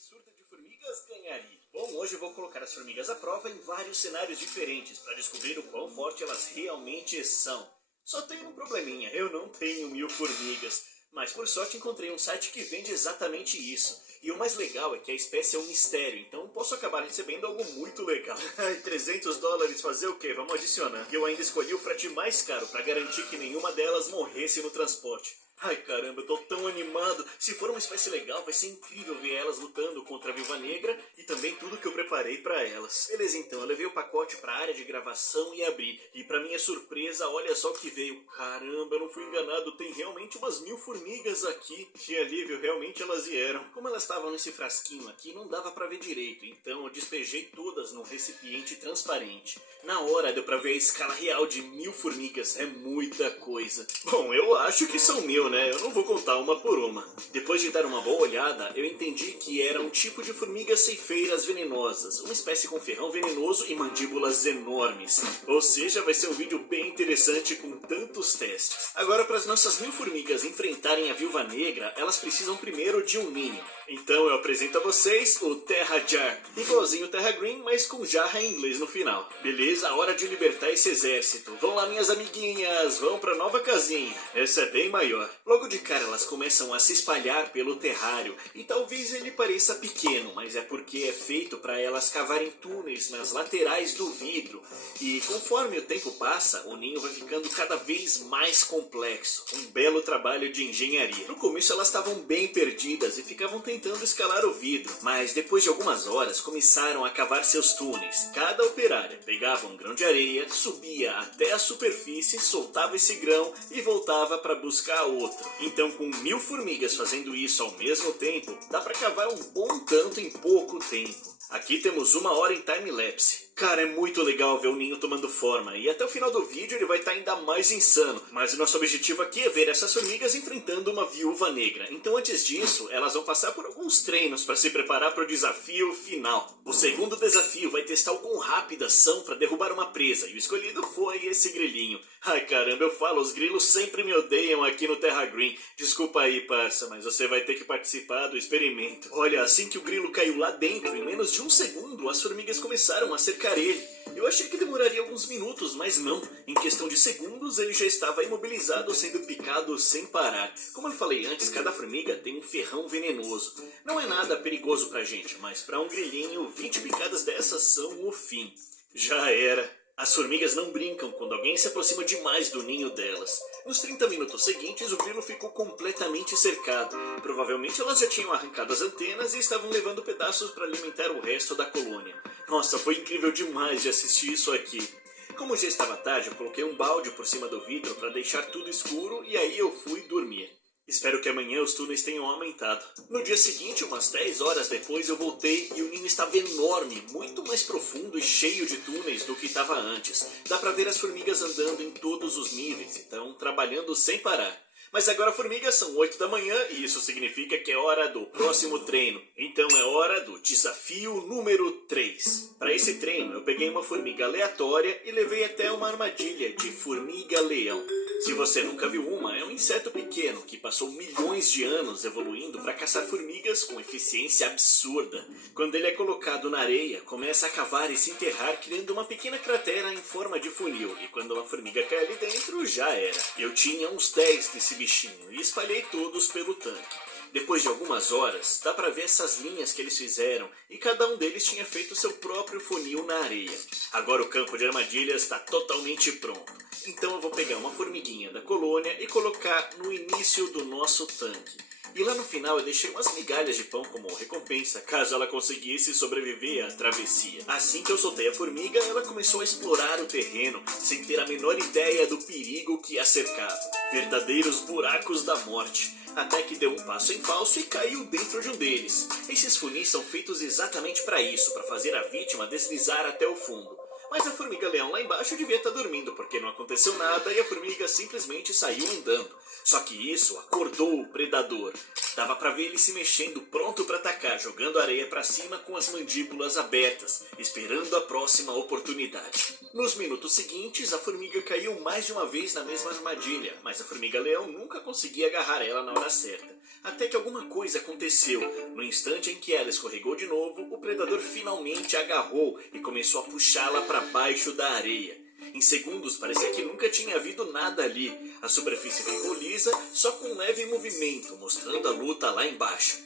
absurda de formigas ganharia? Bom, hoje eu vou colocar as formigas à prova em vários cenários diferentes para descobrir o quão forte elas realmente são. Só tem um probleminha, eu não tenho 1000 formigas, mas por sorte encontrei um site que vende exatamente isso. E o mais legal é que a espécie é um mistério, então posso acabar recebendo algo muito legal. $300 fazer o quê? Vamos adicionar. E eu ainda escolhi o frete mais caro para garantir que nenhuma delas morresse no transporte. Ai caramba, eu tô tão animado. Se for uma espécie legal, vai ser incrível ver elas lutando contra a Viúva Negra e também tudo que eu preparei pra elas. Beleza, então, eu levei o pacote pra área de gravação e abri. E pra minha surpresa, olha só o que veio. Caramba, eu não fui enganado, tem realmente umas 1000 formigas aqui. Que alívio, realmente elas vieram. Como elas estavam nesse frasquinho aqui, não dava pra ver direito, então eu despejei todas num recipiente transparente. Na hora deu pra ver a escala real de 1000 formigas, é muita coisa. Bom, eu acho que são 1000, né? Eu não vou contar uma por uma. Depois de dar uma boa olhada, eu entendi que era um tipo de formigas ceifeiras venenosas, uma espécie com ferrão venenoso e mandíbulas enormes. Ou seja, vai ser um vídeo bem interessante com tantos testes. Agora, para as nossas 1000 formigas enfrentarem a Viúva Negra, elas precisam primeiro de um ninho. Então eu apresento a vocês o Terra Jar, igualzinho o Terra Green, mas com jarra em inglês no final. Beleza, hora de libertar esse exército. Vão lá, minhas amiguinhas, vão pra nova casinha. Essa é bem maior. Logo de cara elas começam a se espalhar pelo terrário, e talvez ele pareça pequeno, mas é porque é feito para elas cavarem túneis nas laterais do vidro. E conforme o tempo passa, o ninho vai ficando cada vez mais complexo. Um belo trabalho de engenharia. No começo elas estavam bem perdidas e ficavam tentando escalar o vidro, mas depois de algumas horas começaram a cavar seus túneis. Cada operária pegava um grão de areia, subia até a superfície, soltava esse grão e voltava para buscar outro. Então, com 1000 formigas fazendo isso ao mesmo tempo, dá para cavar um bom tanto em pouco tempo. Aqui temos 1 hora em time-lapse. Cara, é muito legal ver o ninho tomando forma, e até o final do vídeo ele vai estar ainda mais insano. Mas o nosso objetivo aqui é ver essas formigas enfrentando uma Viúva Negra. Então antes disso, elas vão passar por alguns treinos para se preparar para o desafio final. O segundo desafio vai testar o quão rápidas são para derrubar uma presa, e o escolhido foi esse grilinho. Ai caramba, eu falo, os grilos sempre me odeiam aqui no Terra Green. Desculpa aí, parça, mas você vai ter que participar do experimento. Olha, assim que o grilo caiu lá dentro, em menos de 1 segundo, as formigas começaram a cercar ele. Eu achei que demoraria alguns minutos, mas não. Em questão de segundos, ele já estava imobilizado, sendo picado sem parar. Como eu falei antes, cada formiga tem um ferrão venenoso. Não é nada perigoso pra gente, mas pra um grilinho, 20 picadas dessas são o fim. Já era. As formigas não brincam quando alguém se aproxima demais do ninho delas. Nos 30 minutos seguintes, o grilo ficou completamente cercado. Provavelmente elas já tinham arrancado as antenas e estavam levando pedaços para alimentar o resto da colônia. Nossa, foi incrível demais de assistir isso aqui. Como já estava tarde, eu coloquei um balde por cima do vidro para deixar tudo escuro e aí eu fui dormir. Espero que amanhã os túneis tenham aumentado. No dia seguinte, umas 10 horas depois, eu voltei e o ninho estava enorme, muito mais profundo e cheio de túneis do que estava antes. Dá pra ver as formigas andando em todos os níveis, então trabalhando sem parar. Mas agora, formigas, são 8 da manhã e isso significa que é hora do próximo treino. Então é hora do desafio número 3. Para esse treino, eu peguei uma formiga aleatória e levei até uma armadilha de formiga-leão. Se você nunca viu uma, é um inseto pequeno que passou milhões de anos evoluindo para caçar formigas com eficiência absurda. Quando ele é colocado na areia, começa a cavar e se enterrar, criando uma pequena cratera em forma de funil. E quando uma formiga cai ali dentro, já era. Eu tinha uns 10 desse bichinho e espalhei todos pelo tanque. Depois de algumas horas, dá pra ver essas linhas que eles fizeram, e cada um deles tinha feito seu próprio funil na areia. Agora o campo de armadilhas está totalmente pronto. Então eu vou pegar uma formiguinha da colônia e colocar no início do nosso tanque. E lá no final eu deixei umas migalhas de pão como recompensa, caso ela conseguisse sobreviver à travessia. Assim que eu soltei a formiga, ela começou a explorar o terreno, sem ter a menor ideia do perigo que a cercava. Verdadeiros buracos da morte. Até que deu um passo em falso e caiu dentro de um deles. Esses funis são feitos exatamente para isso, para fazer a vítima deslizar até o fundo. Mas a formiga-leão lá embaixo devia estar dormindo, porque não aconteceu nada e a formiga simplesmente saiu andando. Só que isso acordou o predador. Dava pra ver ele se mexendo, pronto para atacar, jogando areia para cima com as mandíbulas abertas, esperando a próxima oportunidade. Nos minutos seguintes, a formiga caiu mais de uma vez na mesma armadilha, mas a formiga-leão nunca conseguia agarrar ela na hora certa. Até que alguma coisa aconteceu. No instante em que ela escorregou de novo, o predador finalmente a agarrou e começou a puxá-la para baixo da areia. Em segundos, parecia que nunca tinha havido nada ali. A superfície ficou lisa, só com um leve movimento, mostrando a luta lá embaixo.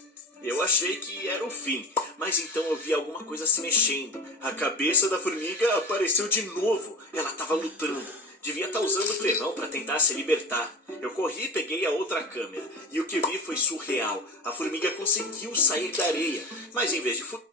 Eu achei que era o fim, mas então eu vi alguma coisa se mexendo. A cabeça da formiga apareceu de novo. Ela estava lutando. Devia estar usando o ferrão para tentar se libertar. Eu corri e peguei a outra câmera. E o que vi foi surreal. A formiga conseguiu sair da areia, mas em vez de fugir,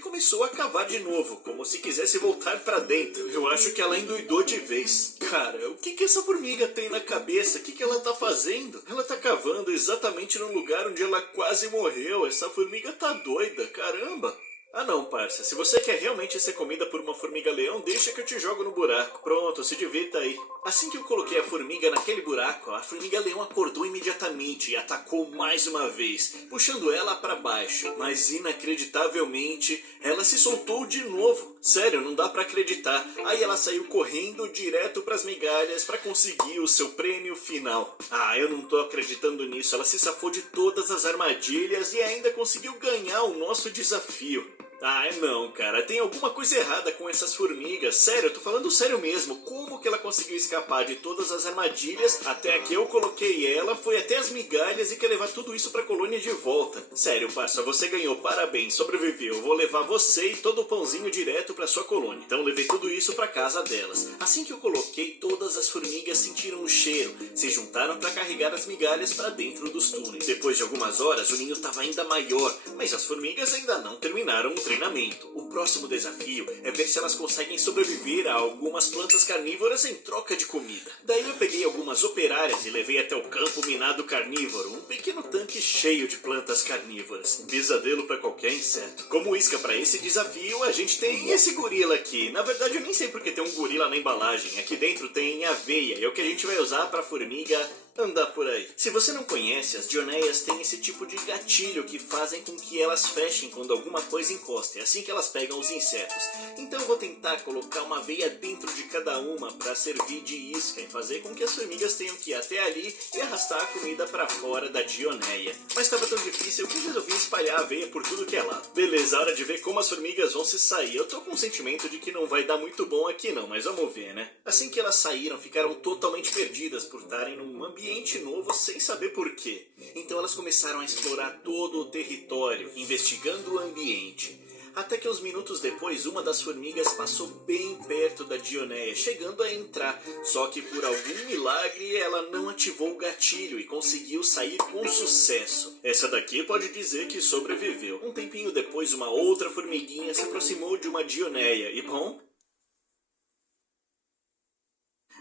começou a cavar de novo, como se quisesse voltar para dentro. Eu acho que ela endoidou de vez. Cara, o que essa formiga tem na cabeça? O que ela tá fazendo? Ela tá cavando exatamente no lugar onde ela quase morreu. Essa formiga tá doida, caramba. Ah não, parça, se você quer realmente ser comida por uma formiga-leão, deixa que eu te jogo no buraco. Pronto, se divirta aí. Assim que eu coloquei a formiga naquele buraco, a formiga-leão acordou imediatamente e atacou mais uma vez, puxando ela para baixo. Mas inacreditavelmente, ela se soltou de novo. Sério, não dá pra acreditar. Aí ela saiu correndo direto pras migalhas para conseguir o seu prêmio final. Ah, eu não tô acreditando nisso. Ela se safou de todas as armadilhas e ainda conseguiu ganhar o nosso desafio. Ah, não, cara, tem alguma coisa errada com essas formigas. Sério, eu tô falando sério mesmo. Como que ela conseguiu escapar de todas as armadilhas? Até que eu coloquei ela, foi até as migalhas e quer levar tudo isso pra colônia de volta. Sério, parça, você ganhou, parabéns, sobreviveu. Eu vou levar você e todo o pãozinho direto pra sua colônia. Então levei tudo isso pra casa delas. Assim que eu coloquei, todas as formigas sentiram o cheiro, se juntaram pra carregar as migalhas pra dentro dos túneis. Depois de algumas horas, o ninho tava ainda maior, mas as formigas ainda não terminaram o treinamento. O próximo desafio é ver se elas conseguem sobreviver a algumas plantas carnívoras em troca de comida. Daí eu peguei algumas operárias e levei até o campo minado carnívoro, um pequeno tanque cheio de plantas carnívoras. Um pesadelo para qualquer inseto. Como isca para esse desafio, a gente tem esse gorila aqui. Na verdade, eu nem sei porque tem um gorila na embalagem. Aqui dentro tem aveia, e é o que a gente vai usar para a formiga andar por aí. Se você não conhece, as dioneias têm esse tipo de gatilho que fazem com que elas fechem quando alguma coisa encosta. É assim que elas pegam os insetos. Então eu vou tentar colocar uma veia dentro de cada uma para servir de isca e fazer com que as formigas tenham que ir até ali e arrastar a comida para fora da dioneia. Mas estava tão difícil que eu resolvi espalhar a veia por tudo que é lado. Beleza, hora de ver como as formigas vão se sair. Eu tô com um sentimento de que não vai dar muito bom aqui não, mas vamos ver, né? Assim que elas saíram, ficaram totalmente perdidas por estarem num ambiente novo sem saber porquê. Então elas começaram a explorar todo o território, investigando o ambiente. Até que uns minutos depois, uma das formigas passou bem perto da dioneia, chegando a entrar. Só que por algum milagre ela não ativou o gatilho e conseguiu sair com sucesso. Essa daqui pode dizer que sobreviveu. Um tempinho depois, uma outra formiguinha se aproximou de uma dioneia e, bom,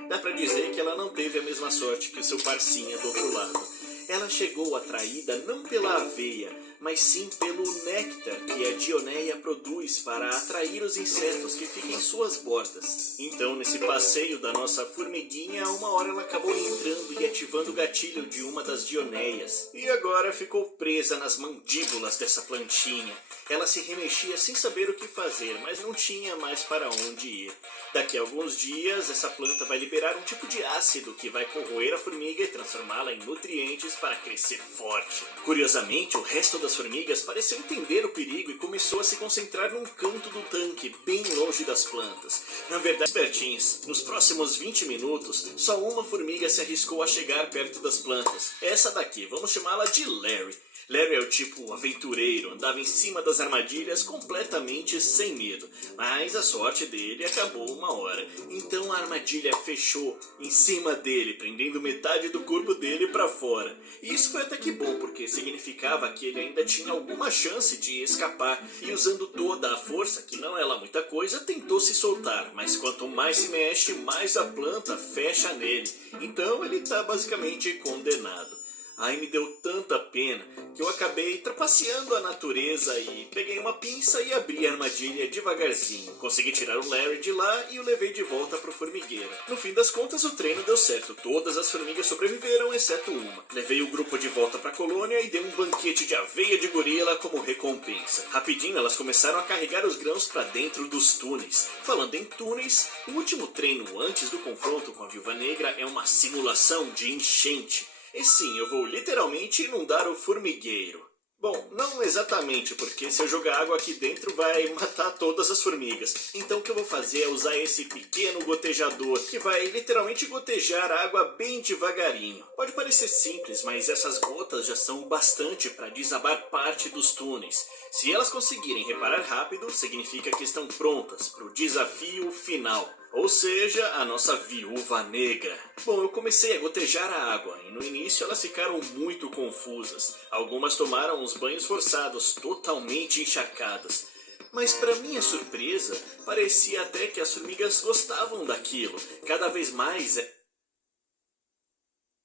dá pra dizer que ela não teve a mesma sorte que o seu parcinha do outro lado. Ela chegou atraída não pela aveia, mas sim pelo néctar que a dioneia produz para atrair os insetos que ficam em suas bordas. Então, nesse passeio da nossa formiguinha, uma hora ela acabou entrando e ativando o gatilho de uma das dioneias. E agora ficou presa nas mandíbulas dessa plantinha. Ela se remexia sem saber o que fazer, mas não tinha mais para onde ir. Daqui a alguns dias, essa planta vai liberar um tipo de ácido que vai corroer a formiga e transformá-la em nutrientes para crescer forte. Curiosamente, o resto das formigas pareceu entender o perigo e começou a se concentrar num canto do tanque, bem longe das plantas. Na verdade, espertinhos, nos próximos 20 minutos, só uma formiga se arriscou a chegar perto das plantas. Essa daqui, vamos chamá-la de Larry. Larry é o tipo aventureiro, andava em cima das armadilhas completamente sem medo, mas a sorte dele acabou uma hora. Então a armadilha fechou em cima dele, prendendo metade do corpo dele para fora. E isso foi até que bom, porque significava que ele ainda tinha alguma chance de escapar, e usando toda a força, que não é lá muita coisa, tentou se soltar, mas quanto mais se mexe, mais a planta fecha nele. Então ele está basicamente condenado. Aí me deu tanta pena que eu acabei trapaceando a natureza e peguei uma pinça e abri a armadilha devagarzinho. Consegui tirar o Larry de lá e o levei de volta pro formigueiro. No fim das contas, o treino deu certo. Todas as formigas sobreviveram, exceto uma. Levei o grupo de volta pra colônia e dei um banquete de aveia de gorila como recompensa. Rapidinho, elas começaram a carregar os grãos pra dentro dos túneis. Falando em túneis, o último treino antes do confronto com a Viúva Negra é uma simulação de enchente. E sim, eu vou literalmente inundar o formigueiro. Bom, não exatamente, porque se eu jogar água aqui dentro vai matar todas as formigas. Então o que eu vou fazer é usar esse pequeno gotejador, que vai literalmente gotejar a água bem devagarinho. Pode parecer simples, mas essas gotas já são bastante para desabar parte dos túneis. Se elas conseguirem reparar rápido, significa que estão prontas para o desafio final. Ou seja, a nossa Viúva Negra. Bom, eu comecei a gotejar a água e no início elas ficaram muito confusas. Algumas tomaram uns banhos forçados, totalmente encharcadas. Mas para minha surpresa, parecia até que as formigas gostavam daquilo. Cada vez mais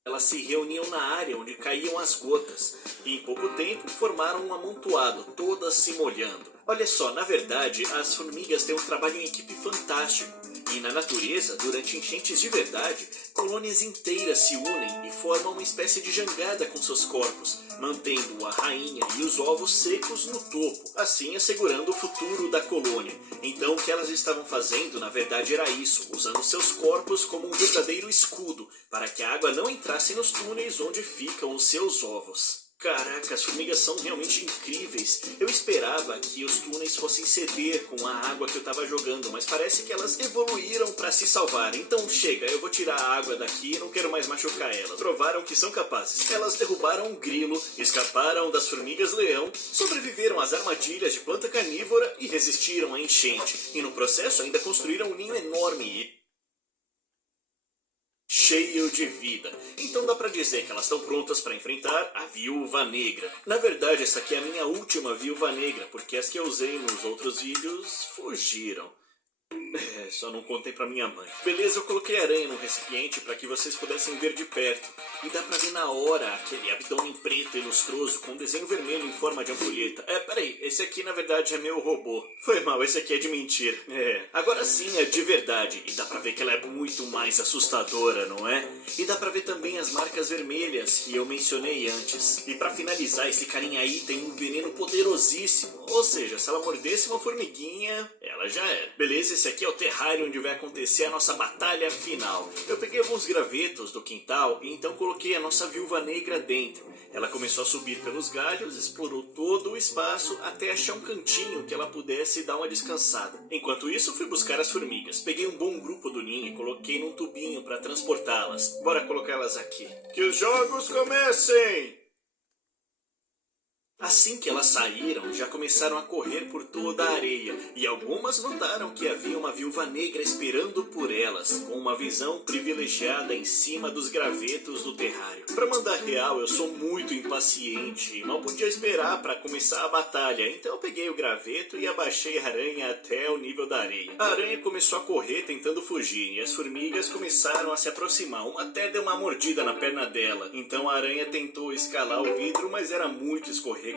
elas se reuniam na área onde caíam as gotas e em pouco tempo formaram um amontoado, todas se molhando. Olha só, na verdade, as formigas têm um trabalho em equipe fantástico. E na natureza, durante enchentes de verdade, colônias inteiras se unem e formam uma espécie de jangada com seus corpos, mantendo a rainha e os ovos secos no topo, assim assegurando o futuro da colônia. Então o que elas estavam fazendo, na verdade, era isso, usando seus corpos como um verdadeiro escudo, para que a água não entrasse nos túneis onde ficam os seus ovos. Caraca, as formigas são realmente incríveis. Eu esperava que os túneis fossem ceder com a água que eu estava jogando, mas parece que elas evoluíram para se salvar. Então chega, eu vou tirar a água daqui e não quero mais machucar elas. Provaram que são capazes. Elas derrubaram um grilo, escaparam das formigas-leão, sobreviveram às armadilhas de planta carnívora e resistiram à enchente. E no processo ainda construíram um ninho enorme e cheio de vida. Então dá pra dizer que elas estão prontas para enfrentar a Viúva Negra. Na verdade, essa aqui é a minha última Viúva Negra, porque as que eu usei nos outros vídeos fugiram. Só não contei pra minha mãe. Beleza, eu coloquei aranha no recipiente para que vocês pudessem ver de perto. E dá pra ver na hora aquele abdômen preto e lustroso com um desenho vermelho em forma de ampulheta. Peraí, esse aqui na verdade é meu robô. Foi mal, esse aqui é de mentira. Agora sim é de verdade. E dá pra ver que ela é muito mais assustadora, não é? E dá pra ver também as marcas vermelhas que eu mencionei antes. E pra finalizar, esse carinha aí tem um veneno poderosíssimo. Ou seja, se ela mordesse uma formiguinha, ela já era. Beleza, esse aqui é o terrário onde vai acontecer a nossa batalha final. Eu peguei alguns gravetos do quintal e então coloquei a nossa Viúva Negra dentro. Ela começou a subir pelos galhos, explorou todo o espaço até achar um cantinho que ela pudesse dar uma descansada. Enquanto isso, fui buscar as formigas. Peguei um bom grupo do ninho e coloquei num tubinho para transportá-las. Bora colocá-las aqui. Que os jogos comecem! Assim que elas saíram, já começaram a correr por toda a areia, e algumas notaram que havia uma Viúva Negra esperando por elas, com uma visão privilegiada em cima dos gravetos do terrário. Pra mandar real, eu sou muito impaciente e mal podia esperar para começar a batalha, então eu peguei o graveto e abaixei a aranha até o nível da areia. A aranha começou a correr tentando fugir, e as formigas começaram a se aproximar, uma até deu uma mordida na perna dela, então a aranha tentou escalar o vidro, mas era muito escorregadio.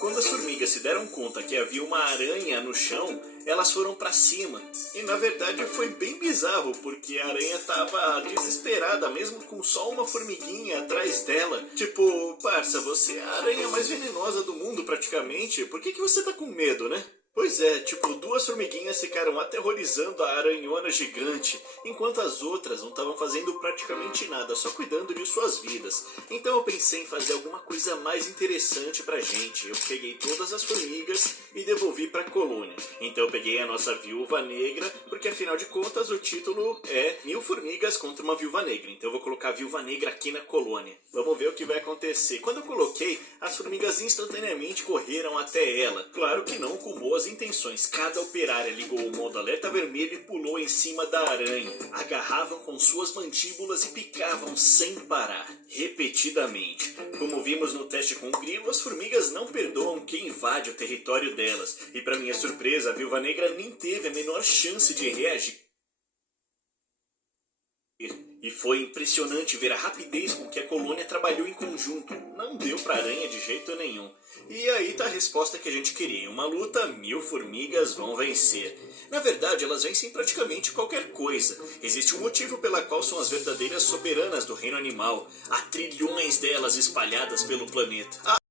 Quando as formigas se deram conta que havia uma aranha no chão, elas foram pra cima. E na verdade foi bem bizarro, porque a aranha tava desesperada, mesmo com só uma formiguinha atrás dela. Tipo, parça, você é a aranha mais venenosa do mundo praticamente, por que você tá com medo, né? Pois é, tipo, duas formiguinhas ficaram aterrorizando a aranhona gigante, enquanto as outras não estavam fazendo praticamente nada, só cuidando de suas vidas. Então eu pensei em fazer alguma coisa mais interessante pra gente. Eu peguei todas as formigas e devolvi pra colônia. Então eu peguei a nossa Viúva Negra, porque afinal de contas o título é 1000 formigas contra uma Viúva Negra. Então eu vou colocar a Viúva Negra aqui na colônia. Vamos ver o que vai acontecer. Quando eu coloquei, as formigas instantaneamente correram até ela. Claro que não com boas intenções. Cada operária ligou o modo alerta vermelho e pulou em cima da aranha. Agarravam com suas mandíbulas e picavam sem parar, repetidamente. Como vimos no teste com o grilo, as formigas não perdoam quem invade o território delas. E para minha surpresa, a Viúva Negra nem teve a menor chance de reagir. E foi impressionante ver a rapidez com que a colônia trabalhou em conjunto. Não deu pra aranha de jeito nenhum. E aí tá a resposta que a gente queria. Em uma luta, 1000 formigas vão vencer. Na verdade, elas vencem praticamente qualquer coisa. Existe um motivo pela qual são as verdadeiras soberanas do reino animal. Há trilhões delas espalhadas pelo planeta.